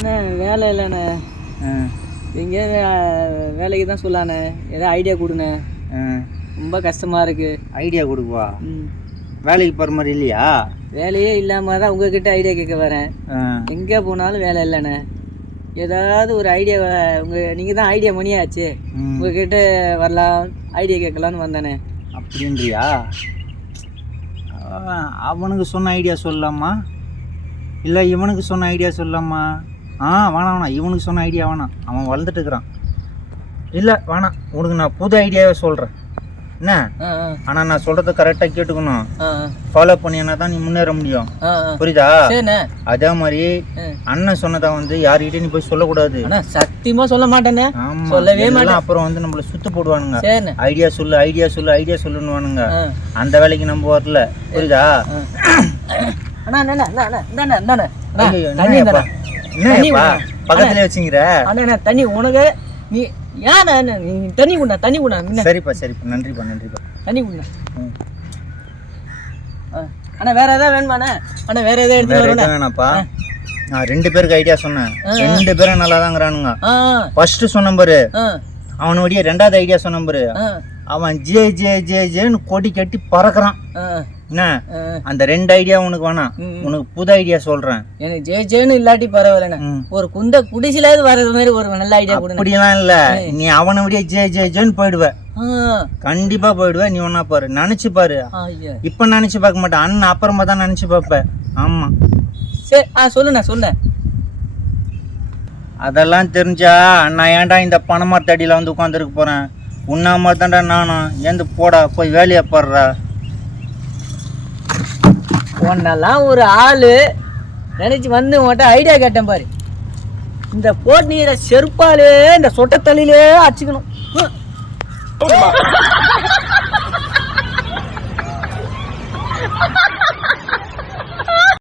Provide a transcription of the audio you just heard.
அண்ணே வேலை இல்லைண்ணே. எங்கே வேலைக்கு தான் சொல்லாண்ணே, ஏதாவது ஐடியா கொடுண்ணே. ரொம்ப கஷ்டமாக இருக்குது. ஐடியா கொடுக்குவா? வேலைக்கு போகிற மாதிரி இல்லையா? வேலையே இல்லாமல் தான் உங்ககிட்ட ஐடியா கேட்க வரேன். எங்கே போனாலும் வேலை இல்லைண்ணே. ஏதாவது ஒரு ஐடியா நீங்கள் தான் ஐடியா மணியாச்சு, உங்ககிட்ட வரலாம் ஐடியா கேட்கலான்னு வந்தேண்ணே. அப்படின்றியா? அவனுக்கு சொன்ன ஐடியா சொல்லலாமா இல்லை இவனுக்கு சொன்ன ஐடியா சொல்லலாமா? வேணாம் இவனுக்கு சொன்ன ஐடியா வேணாம், அவன் வளர்ந்துட்டு இருக்கிறான். இல்லை வேணாம், உனக்கு நான் புது ஐடியாவே சொல்கிறேன் என்ன. ஆனால் நான் சொல்கிறத கரெக்டாக கேட்டுக்கணும், ஃபாலோ பண்ணினா தான் நீ முன்னேற முடியும். புரியுதா? அதே மாதிரி அண்ணன் சொன்னதா யாருக்கிட்டே நீ போய் சொல்லக்கூடாது. சத்தியமா சொல்ல மாட்டேன்னு. சொல்லவே மாட்டேன். அப்புறம் நம்மள சுத்து போடுவானுங்க. ஐடியா சொல்லு ஐடியா சொல்லு ஐடியா சொல்லுவானுங்க. அந்த வேலைக்கு நம்ம வரல. புரியுதா? பக்கத்துல வச்சுங்கிற தண்ணி உனக்கு நீ ஏன் தண்ணி குண்டா தண்ணி குண்டா. சரிப்பா சரிப்பா, நன்றிப்பா நன்றிப்பா. தண்ணி குண்டா. அண்ணா வேற ஏதாவது வேணுமாண்ணே? அண்ணா வேற ஏதாவது எடுத்து வேணாப்பா. நான் 2 பேருக்கு ஐடியா சொன்னேன், 2 பேரும் நல்லா தாங்கிறானுங்க. ஃபர்ஸ்ட் சொன்ன பாரு அவனுடைய, 2வது ஐடியா சொன்ன பாரு அவன் ஜே ஜே ஜே ஜேன்னு கொடி கட்டி பறக்குறான். என்ன அந்த 2 ஐடியா உனக்கு வேணாம், உனக்கு புது ஐடியா சொல்றேன். எனக்கு ஜே ஜேன்னு இல்லாட்டி பரவாயில்ல, ஒரு குந்த குடிசிலாவது வர்றது மாதிரி ஒரு நல்ல ஐடியா கொடுங்க. அப்படிலாம் இல்ல, நீ அவனை விட ஜே ஜே ஜேன்னு போயிடுவ. கண்டிப்பா போயிடுவ. நீ ஒன்னா பாரு, நினைச்சு பாரு. இப்ப நினைச்சு பார்க்க மாட்டேன், அண்ணன் அப்புறமா தான் நினைச்சு பார்ப்ப. ஆமா சரி சொல்லுண்ணா சொல்லு. அதெல்லாம் தெரிஞ்சா நான் ஏன்டா இந்த பணமரத்தடியில உட்காந்துருக்க போறேன்? உண்ணாம தான்டா நானும். ஏந்து போடா, போய் வேலையை பாடுறா. உன்னெல்லாம் ஒரு ஆளு நினைச்சு உன்கிட்ட ஐடியா கேட்டேன் பாரு. இந்த போட் நீரை செருப்பாலே இந்த சொட்டத்தள்ளிலே அச்சுக்கணும்.